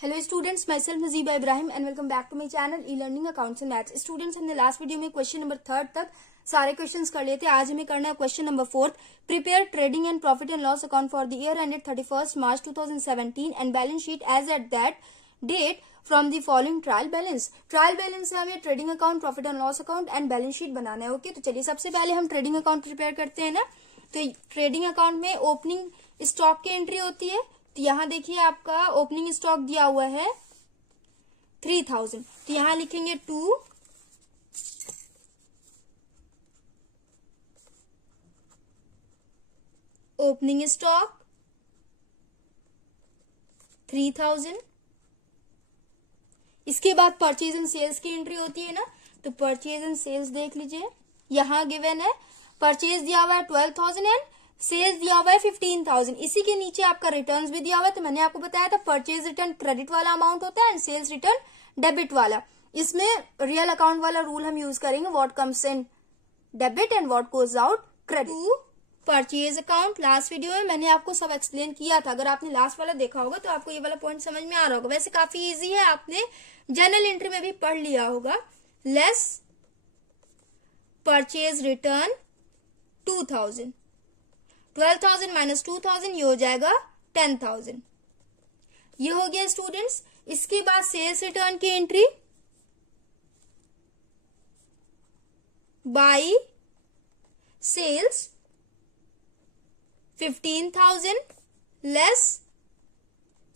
Hello students, myself Najiba Ibrahim and welcome back to my channel e learning accounts and maths. Students, हमने last video में question number 3 तक सारे questions कर लिए थे। आज हमें करना है question number 4। Prepare trading and profit and loss account for the year ended 31 March 2017 and balance sheet as at that date from the following trial balance. Trial balance से हमें trading account, profit and loss account and balance sheet बनाना है। Okay, तो चलिए सबसे पहले हम trading account prepare करते हैं ना। तो ट्रेडिंग अकाउंट में ओपनिंग स्टॉक की एंट्री होती है। तो यहाँ देखिए आपका ओपनिंग स्टॉक दिया हुआ है 3000। तो यहां लिखेंगे 2 ओपनिंग स्टॉक 3000। इसके बाद परचेज एंड सेल्स की एंट्री होती है ना। तो परचेज एंड सेल्स देख लीजिए, यहां गिवन है परचेज दिया हुआ है 12,000 एंड सेल्स दिया हुआ है 15,000। इसी के नीचे आपका रिटर्न्स भी दिया हुआ है। तो मैंने आपको बताया था परचेज रिटर्न क्रेडिट वाला अमाउंट होता है एंड सेल्स रिटर्न डेबिट वाला। इसमें रियल अकाउंट वाला रूल हम यूज करेंगे, what comes in debit and what goes out credit. Purchase account last video में मैंने आपको सब एक्सप्लेन किया था। अगर आपने लास्ट वाला देखा होगा तो आपको ये वाला पॉइंट समझ में आ रहा होगा। वैसे काफी इजी है, आपने जर्नल एंट्री में भी पढ़ लिया होगा। लेस परचेज रिटर्न 2000, 12,000 माइनस 2,000, ये हो जाएगा 10,000। ये हो गया स्टूडेंट्स। इसके बाद सेल्स रिटर्न की entry by sales 15,000 less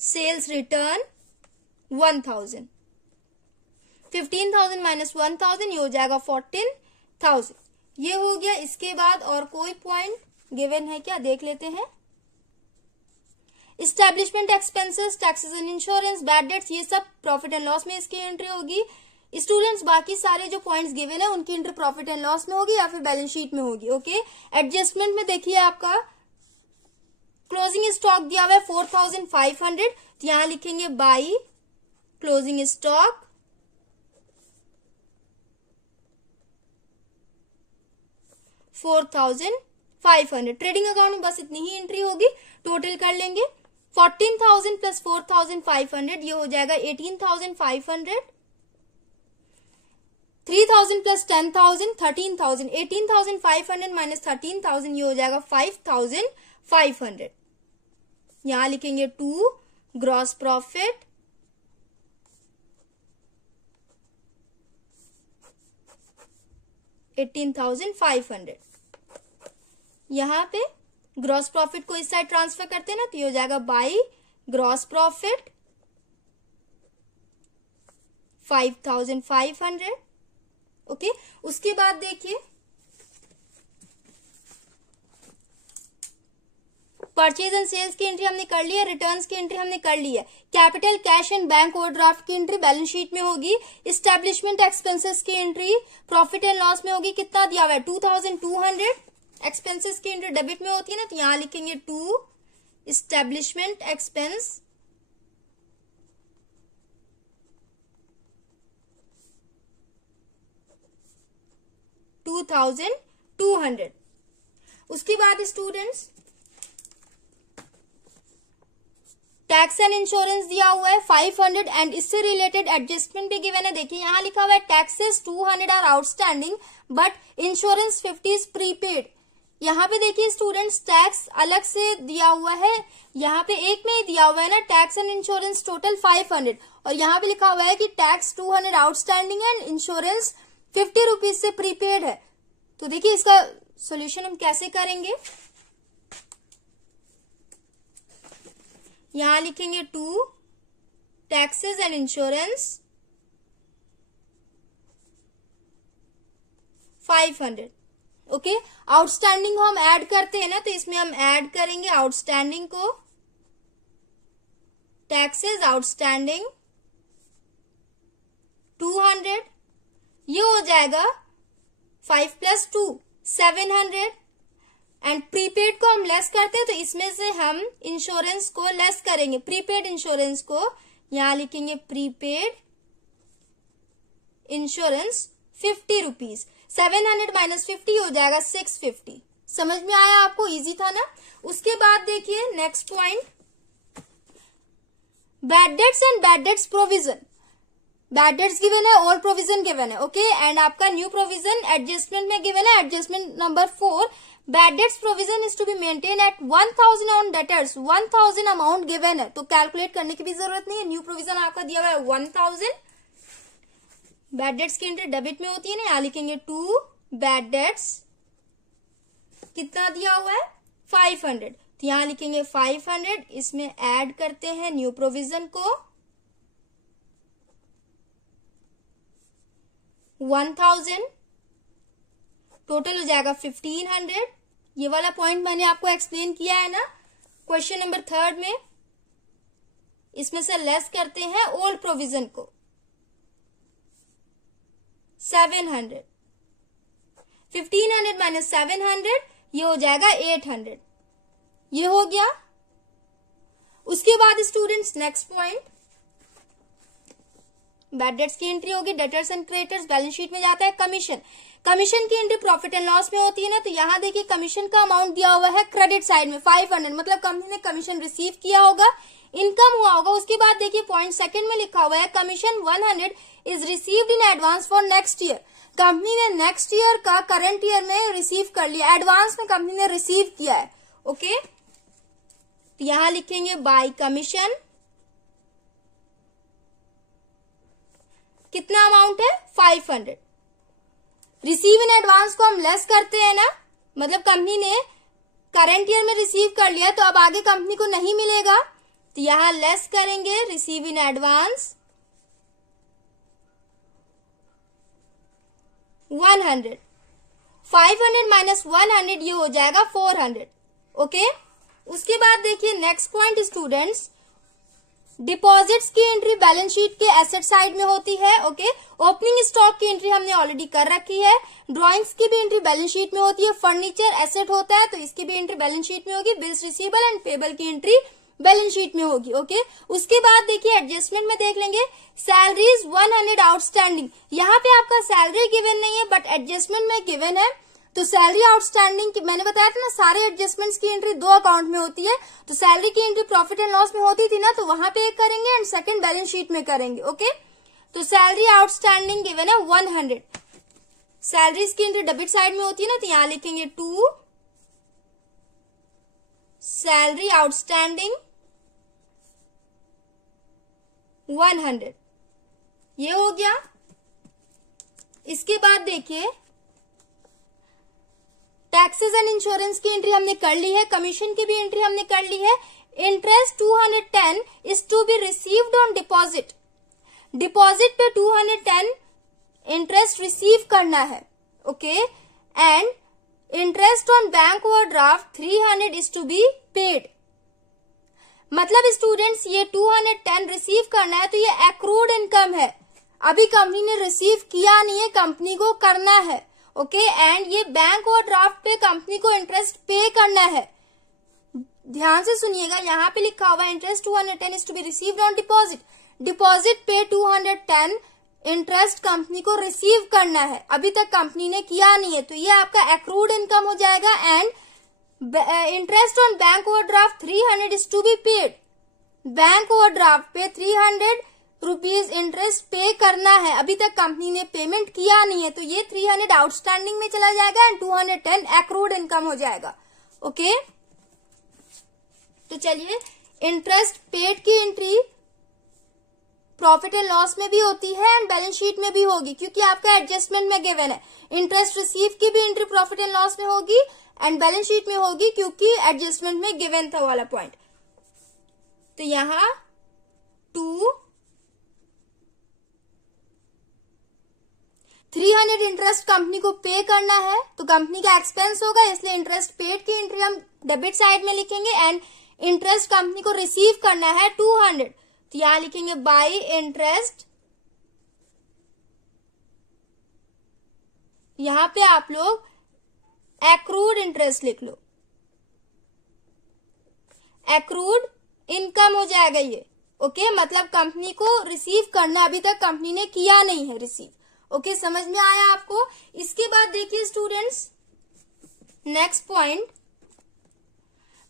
sales return 1,000। 15,000 minus 1,000, ये हो जाएगा 14,000। ये हो गया। इसके बाद और कोई पॉइंट गिवन है क्या, देख लेते हैं। Establishment expenses, taxes and insurance, bad debts, ये सब प्रॉफिट एंड लॉस में इसकी एंट्री होगी। स्टूडेंट्स, बाकी सारे जो पॉइंट्स गिवन है उनकी एंट्री प्रॉफिट एंड लॉस में होगी या फिर बैलेंस शीट में होगी। ओके, एडजस्टमेंट में देखिए आपका क्लोजिंग स्टॉक दिया हुआ है 4,500। तो यहां लिखेंगे by closing stock 4,500। Trading account में बस इतनी ही एंट्री होगी। टोटल कर लेंगे 14,000 प्लस 4,500, ये हो जाएगा 18,500। 3,000 प्लस 10,000 13,000। 18,500 माइनस 13,000, ये हो जाएगा 5,500। यहां लिखेंगे 2 ग्रॉस प्रॉफिट 18,500। यहां पे ग्रॉस प्रॉफिट को इस साइड ट्रांसफर करते हैं ना, तो ये हो जाएगा बाई ग्रॉस प्रॉफिट 5,500। ओके, उसके बाद देखिए परचेज एंड सेल्स की एंट्री हमने कर ली है, रिटर्न्स की एंट्री हमने कर ली है। Capital, cash and bank overdraft की एंट्री बैलेंस शीट में होगी। इस्टेब्लिशमेंट एक्सपेंसेस की एंट्री प्रॉफिट एंड लॉस में होगी। कितना दिया हुआ है 2,200। एक्सपेंसेस की एंट्री डेबिट में होती है ना, तो यहां लिखेंगे 2 इस्टेब्लिशमेंट एक्सपेंस 2,200। उसके बाद स्टूडेंट्स टैक्स एंड इंश्योरेंस दिया हुआ है 500 एंड इससे रिलेटेड एडजस्टमेंट भी गिवन है। देखिए यहां लिखा हुआ है taxes 200 are outstanding but insurance 50 is prepaid. यहाँ पे देखिए स्टूडेंट्स टैक्स अलग से दिया हुआ है, यहाँ पे एक में ही दिया हुआ है ना, टैक्स एंड इंश्योरेंस टोटल 500 और यहाँ पे लिखा हुआ है कि tax 200 outstanding and insurance 50 rupees से प्रीपेड है। तो देखिए इसका सोल्यूशन हम कैसे करेंगे। यहां लिखेंगे 2 taxes and insurance 500। Okay, outstanding को हम ऐड करते हैं ना, तो इसमें हम ऐड करेंगे आउटस्टैंडिंग को, टैक्सेस आउटस्टैंडिंग 200, ये हो जाएगा 5 प्लस 2 700 एंड प्रीपेड को हम लेस करते हैं, तो इसमें से हम इंश्योरेंस को लेस करेंगे, प्रीपेड इंश्योरेंस को। यहां लिखेंगे प्रीपेड इंश्योरेंस 50 रुपीज। 700 माइनस 50 हो जाएगा 650। समझ में आया आपको, इजी था ना। उसके बाद देखिए next point, bad debts and bad debts provision, bad debts given है और प्रोविजन गिवन है, ओके। एंड आपका न्यू प्रोविजन एडजस्टमेंट में गिवन है, adjustment number 4, bad debts provision is to be maintain at 1000 on debtors, 1000 amount given है, तो calculate करने की भी जरूरत नहीं है। न्यू प्रोविजन आपका दिया हुआ है 1000, बैड डेट्स की एंट्री डेबिट में होती है ना, यहां लिखेंगे टू बैड डेट्स, कितना दिया हुआ है 500, तो यहां लिखेंगे 500, इसमें ऐड करते हैं न्यू प्रोविजन को 1000, टोटल हो जाएगा 1500। ये वाला पॉइंट मैंने आपको एक्सप्लेन किया है ना क्वेश्चन नंबर 3 में, इसमें से लेस करते हैं ओल्ड प्रोविजन को 700, 1500 माइनस 700, ये हो जाएगा 800, ये हो गया। उसके बाद students next point, bad dates की एंट्री होगी, debtors and creditors, balance sheet में जाता है कमीशन, कमीशन की एंट्री प्रॉफिट एंड लॉस में होती है ना, तो यहां देखिए कमीशन का अमाउंट दिया हुआ है क्रेडिट साइड में 500, मतलब कंपनी ने कमीशन रिसीव किया होगा, इनकम हुआ होगा। उसके बाद देखिए पॉइंट सेकंड में लिखा हुआ है commission 100 is received in advance for next year, company ने नेक्स्ट ईयर का करंट ईयर में रिसीव कर लिया, एडवांस में कंपनी ने रिसीव किया है, ओके। तो यहां लिखेंगे बाय कमीशन, कितना अमाउंट है 500, रिसीव इन एडवांस को हम लेस करते हैं ना, मतलब कंपनी ने करंट ईयर में रिसीव कर लिया तो अब आगे कंपनी को नहीं मिलेगा, तो यहां लेस करेंगे रिसीव इन एडवांस 100, 500 माइनस 100, ये हो जाएगा 400, ओके। उसके बाद देखिए नेक्स्ट पॉइंट स्टूडेंट्स, डिपॉजिट्स की एंट्री बैलेंस शीट के एसेट साइड में होती है, ओके। ओपनिंग स्टॉक की एंट्री हमने ऑलरेडी कर रखी है, ड्राइंग्स की भी एंट्री बैलेंस शीट में होती है, फर्नीचर एसेट होता है तो इसकी भी एंट्री बैलेंस शीट में होगी, बिल्स रिसीवेबल एंड पेबल की एंट्री बैलेंस शीट में होगी, ओके। उसके बाद देखिए एडजस्टमेंट में देख लेंगे, सैलरीज 100 आउटस्टैंडिंग, यहाँ पे आपका सैलरी गिवन नहीं है बट एडजस्टमेंट में गिवन है, तो सैलरी आउटस्टैंडिंग की मैंने बताया था ना, सारे एडजस्टमेंट्स की एंट्री 2 अकाउंट में होती है, तो सैलरी की एंट्री प्रॉफिट एंड लॉस में होती थी ना, तो वहां पे एक करेंगे एंड सेकंड बैलेंस शीट में करेंगे, ओके। तो सैलरी आउटस्टैंडिंग गिवन है 100, सैलरीज की एंट्री डेबिट साइड में होती है ना, तो यहां लिखेंगे टू सैलरी आउटस्टैंडिंग 100, ये हो गया। इसके बाद देखिए टैक्सेस एंड इंश्योरेंस की एंट्री हमने कर ली है, कमीशन की भी एंट्री हमने कर ली है, interest 210 is to be received on deposit, deposit पे 210 इंटरेस्ट रिसीव करना है, okay. And interest on bank overdraft 300 is to be paid, मतलब स्टूडेंट्स ये 210 रिसीव करना है तो ये एक्रूड इनकम है, अभी कंपनी ने रिसीव किया नहीं है, कंपनी को करना है, ओके। एंड ये बैंक ओवरड्राफ्ट पे कंपनी को इंटरेस्ट पे करना है, ध्यान से सुनिएगा, यहाँ पे लिखा हुआ interest 210 is to be received on deposit, deposit पे 210 इंटरेस्ट कंपनी को रिसीव करना है, अभी तक कंपनी ने किया नहीं है, तो ये आपका एक्रूड इनकम हो जाएगा। And interest on bank overdraft 300 is to be paid, bank overdraft पे 300 रुपीज इंटरेस्ट पे करना है, अभी तक कंपनी ने पेमेंट किया नहीं है, तो ये 300 आउटस्टैंडिंग में चला जाएगा एंड 210 एक्रूड इनकम हो जाएगा, ओके। तो चलिए इंटरेस्ट पेड की एंट्री प्रॉफिट एंड लॉस में भी होती है एंड बैलेंस शीट में भी होगी, क्योंकि आपका एडजस्टमेंट में गिवन है। इंटरेस्ट रिसीव की भी एंट्री प्रॉफिट एंड लॉस में होगी एंड बैलेंस शीट में होगी, क्योंकि एडजस्टमेंट में गिवन था वाला पॉइंट। तो यहां 300 इंटरेस्ट कंपनी को पे करना है, तो कंपनी का एक्सपेंस होगा, इसलिए इंटरेस्ट पेड की एंट्री हम डेबिट साइड में लिखेंगे। एंड इंटरेस्ट कंपनी को रिसीव करना है 200, तो यहां लिखेंगे बाय इंटरेस्ट, यहां पे आप लोग एक्रूड इंटरेस्ट लिख लो, एक्रूड इनकम हो जाएगा ये, ओके। मतलब कंपनी को रिसीव करना अभी तक कंपनी ने किया नहीं है रिसीव, ओके। समझ में आया आपको। इसके बाद देखिए students next point,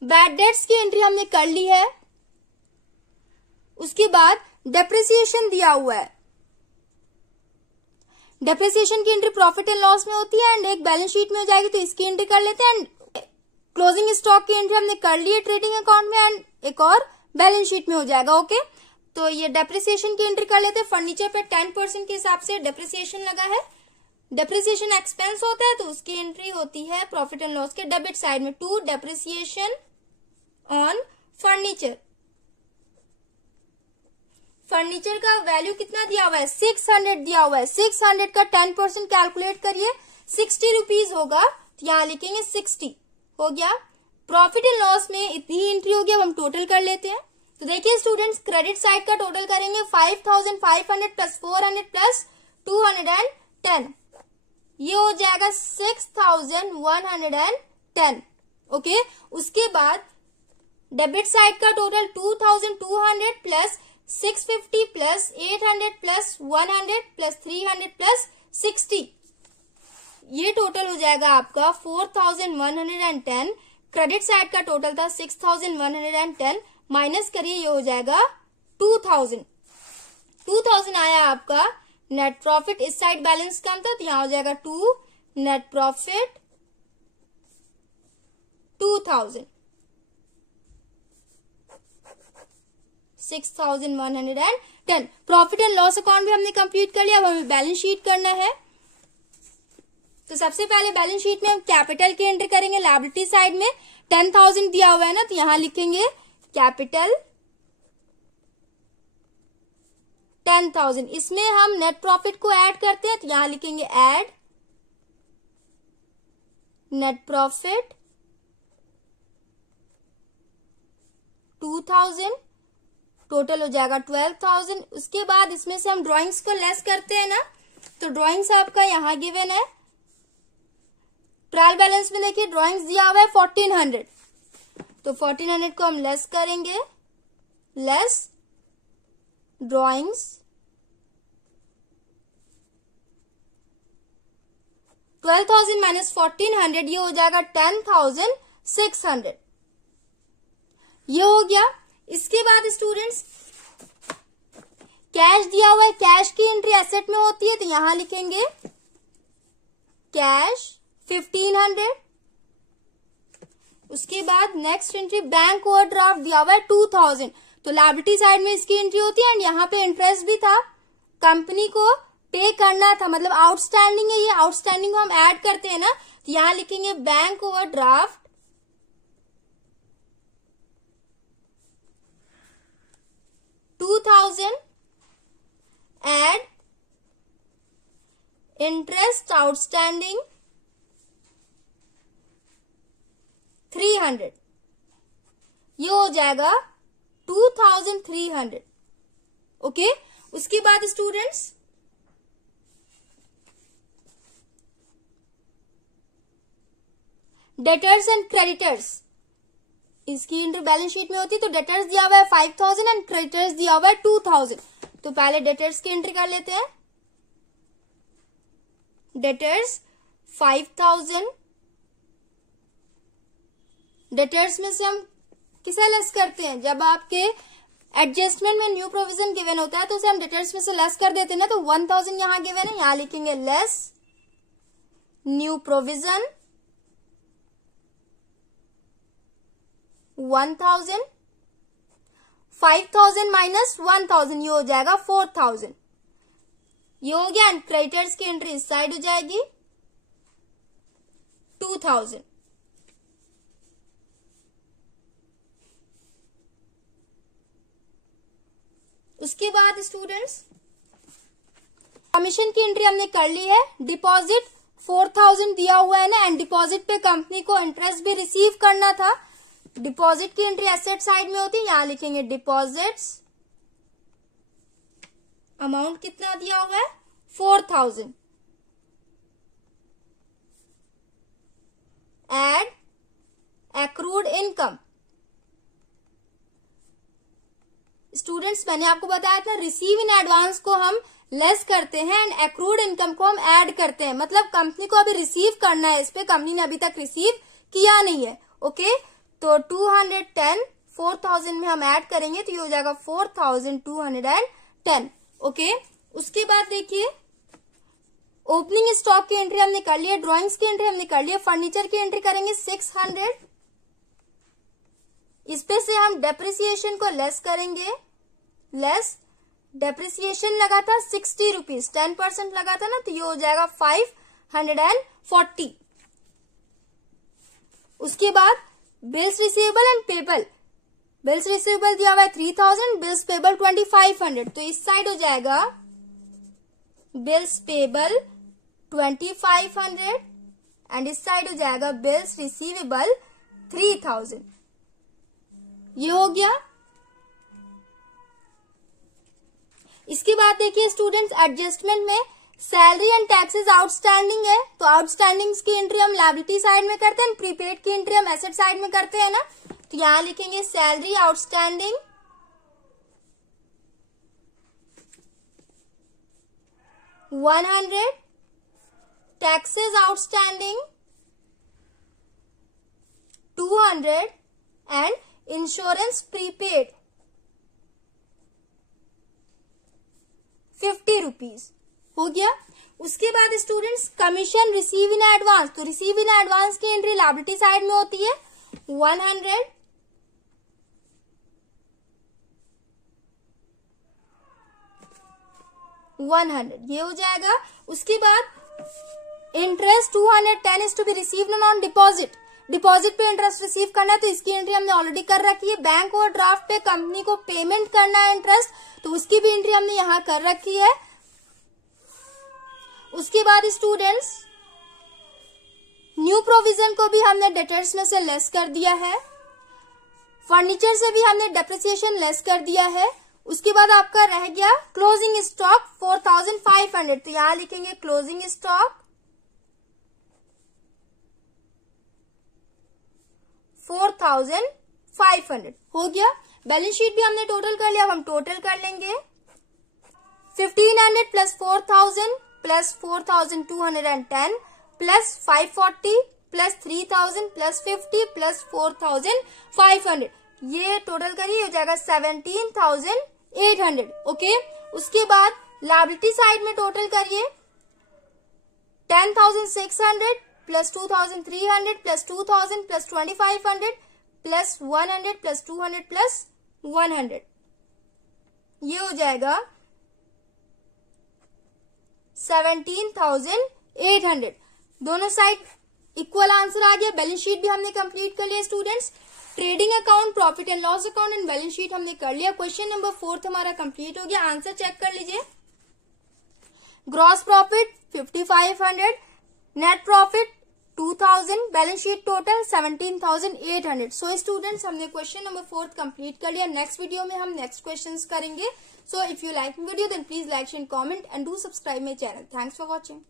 bad dates की एंट्री हमने कर ली है, उसके बाद डेप्रिसिएशन दिया हुआ है, डेप्रिसिएशन की एंट्री प्रॉफिट एंड लॉस में होती है एंड एक बैलेंस शीट में हो जाएगी, तो इसकी एंट्री कर लेते हैं। एंड क्लोजिंग स्टॉक की एंट्री हमने कर ली है ट्रेडिंग अकाउंट में एंड एक और बैलेंस शीट में हो जाएगा। ओके, तो ये डेप्रिसिएशन की एंट्री कर लेते हैं। फर्नीचर पे 10% के हिसाब से डेप्रिसिएशन लगा है, डेप्रिसिएशन एक्सपेंस होता है तो उसकी एंट्री होती है प्रॉफिट एंड लॉस के डेबिट साइड में, to depreciation on furniture. Furniture का वैल्यू कितना दिया हुआ है, 600 दिया हुआ है। 600 का 10% कैलकुलेट करिए, 60 रुपीज होगा, तो यहां लिखेंगे 60 हो गया। प्रॉफिट एंड लॉस में इतनी एंट्री होगी। अब हम टोटल कर लेते हैं। तो देखिए स्टूडेंट्स, क्रेडिट साइड का टोटल करेंगे 5500 प्लस 400 प्लस 210, ये हो जाएगा 6110। ओके, उसके बाद डेबिट साइड का total 2200 plus 650 plus 800 plus 100 plus 300 plus 60, ये टोटल हो जाएगा आपका 4110। क्रेडिट साइड का टोटल था 6110, माइनस करिए, ये हो जाएगा 2000 आया आपका नेट प्रॉफिट। इस साइड बैलेंस कम था तो यहां हो जाएगा 2, net profit 2000, 6110। Profit and loss account भी हमने कंप्लीट कर लिया। अब हमें बैलेंस शीट करना है। तो सबसे पहले बैलेंस शीट में हम कैपिटल की एंट्री करेंगे। लायबिलिटी साइड में 10,000 दिया हुआ है ना, तो यहां लिखेंगे कैपिटल 10,000। इसमें हम नेट प्रॉफिट को ऐड करते हैं, तो यहां लिखेंगे ऐड नेट प्रॉफिट 2000, टोटल हो जाएगा 12,000। उसके बाद इसमें से हम ड्राइंग्स को लेस करते हैं ना, तो ड्राइंग्स आपका यहां गिवन है। ट्रायल बैलेंस में देखिए ड्राइंग्स दिया हुआ है 1400, तो 1400 को हम लेस करेंगे, लेस ड्राइंग्स 12,000 माइनस 1400, ये हो जाएगा 10,600, ये हो गया। इसके बाद स्टूडेंट्स कैश दिया हुआ है, कैश की एंट्री एसेट में होती है, तो यहां लिखेंगे कैश 1500। उसके बाद नेक्स्ट एंट्री बैंक ओवरड्राफ्ट दिया हुआ है 2000, तो लायबिलिटी साइड में इसकी एंट्री होती है एंड यहाँ पे इंटरेस्ट भी था, कंपनी को पे करना था, मतलब आउटस्टैंडिंग है, ये आउटस्टैंडिंग को हम ऐड करते हैं ना, तो यहां लिखेंगे bank overdraft 2000 add interest outstanding 300, ये हो जाएगा 2300। ओके, उसके बाद स्टूडेंट्स डेटर्स एंड क्रेडिटर्स, इसकी एंट्री बैलेंस शीट में होती है, तो डेटर्स दिया हुआ है 5000 एंड क्रेडिटर्स दिया हुआ है 2000। तो पहले डेटर्स की एंट्री कर लेते हैं। डेटर्स 5000, डेटर्स में से हम किसे लेस करते हैं, जब आपके एडजस्टमेंट में न्यू प्रोविजन गिवन होता है तो उसे हम डेटर्स में से लेस कर देते हैं ना, तो 1000 यहां गिवन है, यहां लिखेंगे लेस न्यू प्रोविजन 1000, 5000 माइनस 1000, ये हो जाएगा 4000, ये हो गया। एंड क्रेडिटर्स की एंट्री इस साइड हो जाएगी 2000। उसके बाद स्टूडेंट्स कमीशन की एंट्री हमने कर ली है। डिपॉजिट 4000 दिया हुआ है ना, एंड डिपॉजिट पे कंपनी को इंटरेस्ट भी रिसीव करना था। डिपॉजिट की एंट्री एसेट साइड में होती है, यहां लिखेंगे डिपॉजिट्स, अमाउंट कितना दिया हुआ है 4000, एड एक्रूड इनकम। स्टूडेंट्स मैंने आपको बताया था रिसीव इन एडवांस को हम लेस करते हैं एंड एक्रूड इनकम को हम ऐड करते हैं, मतलब कंपनी को अभी रिसीव करना है, इस पे कंपनी ने अभी तक रिसीव किया नहीं है। ओके, तो 210 4000 में हम ऐड करेंगे तो ये हो जाएगा 4210। ओके, उसके बाद देखिए ओपनिंग स्टॉक की एंट्री हमने कर लिया, ड्राइंग्स की एंट्री हमने कर लिया, फर्नीचर की एंट्री करेंगे 600। इस पे से हम डेप्रिसिएशन को लेस करेंगे, लेस डेप्रिसिएशन लगा था 60 रुपीज, 10% लगा था ना, तो ये हो जाएगा 540। उसके बाद bills receivable and payable, bills receivable दिया हुआ है 3000, बिल्स पेबल 2500, तो इस साइड हो जाएगा बिल्स पेबल 2500 एंड इस साइड हो जाएगा बिल्स रिसीवेबल 3000। ये हो गया। इसके बाद देखिए स्टूडेंट्स एडजस्टमेंट में सैलरी एंड टैक्सेस आउटस्टैंडिंग है, तो आउटस्टैंडिंग की एंट्री हम लायबिलिटी साइड में करते हैं, प्रीपेड की एंट्री हम एसेट साइड में करते हैं ना, तो यहां लिखेंगे salary outstanding 100, taxes outstanding 200 and insurance prepaid 50 rupees. हो गया। उसके बाद students commission receive in advance, तो रिसीव इन एडवांस की एंट्री लायबिलिटी साइड में होती है 100, ये हो जाएगा। उसके बाद interest 210 is to be received on deposit, deposit पे इंटरेस्ट रिसीव करना है, तो इसकी एंट्री हमने ऑलरेडी कर रखी है। बैंक और ड्राफ्ट पे कंपनी को पेमेंट करना है इंटरेस्ट, तो उसकी भी एंट्री हमने यहां कर रखी है। उसके बाद स्टूडेंट्स न्यू प्रोविजन को भी हमने डेटर्स में से लेस कर दिया है, फर्नीचर से भी हमने डेप्रिसिएशन लेस कर दिया है। उसके बाद आपका रह गया क्लोजिंग स्टॉक 4500, तो यहां लिखेंगे क्लोजिंग स्टॉक 4500। हो गया। बैलेंस शीट भी हमने टोटल कर लिया, अब हम टोटल कर लेंगे 1500 plus 4000 plus 4210 plus 540 plus 3000 plus 50 plus 4500, ये टोटल करिए हो जाएगा 17800। ओके। उसके बाद लायबिलिटी साइड में टोटल करिए 10,600 plus 2,300 plus 2,000 plus 2,500 plus 100 plus 200 plus 100, ये हो जाएगा 17,800। दोनों साइड इक्वल आंसर आ गया। बैलेंस शीट भी हमने कंप्लीट कर लिया students. Trading account, profit and loss account and balance sheet हमने कर लिया। क्वेश्चन नंबर 4 हमारा कंप्लीट हो गया। आंसर चेक कर लीजिए। Gross profit 5500, net profit 2000, balance sheet total 17,800। So students हमने क्वेश्चन नंबर 4 कंप्लीट कर लिया। नेक्स्ट वीडियो में हम नेक्स्ट क्वेश्चंस करेंगे। So if you like video then please like share comment and do subscribe my channel. Thanks for watching.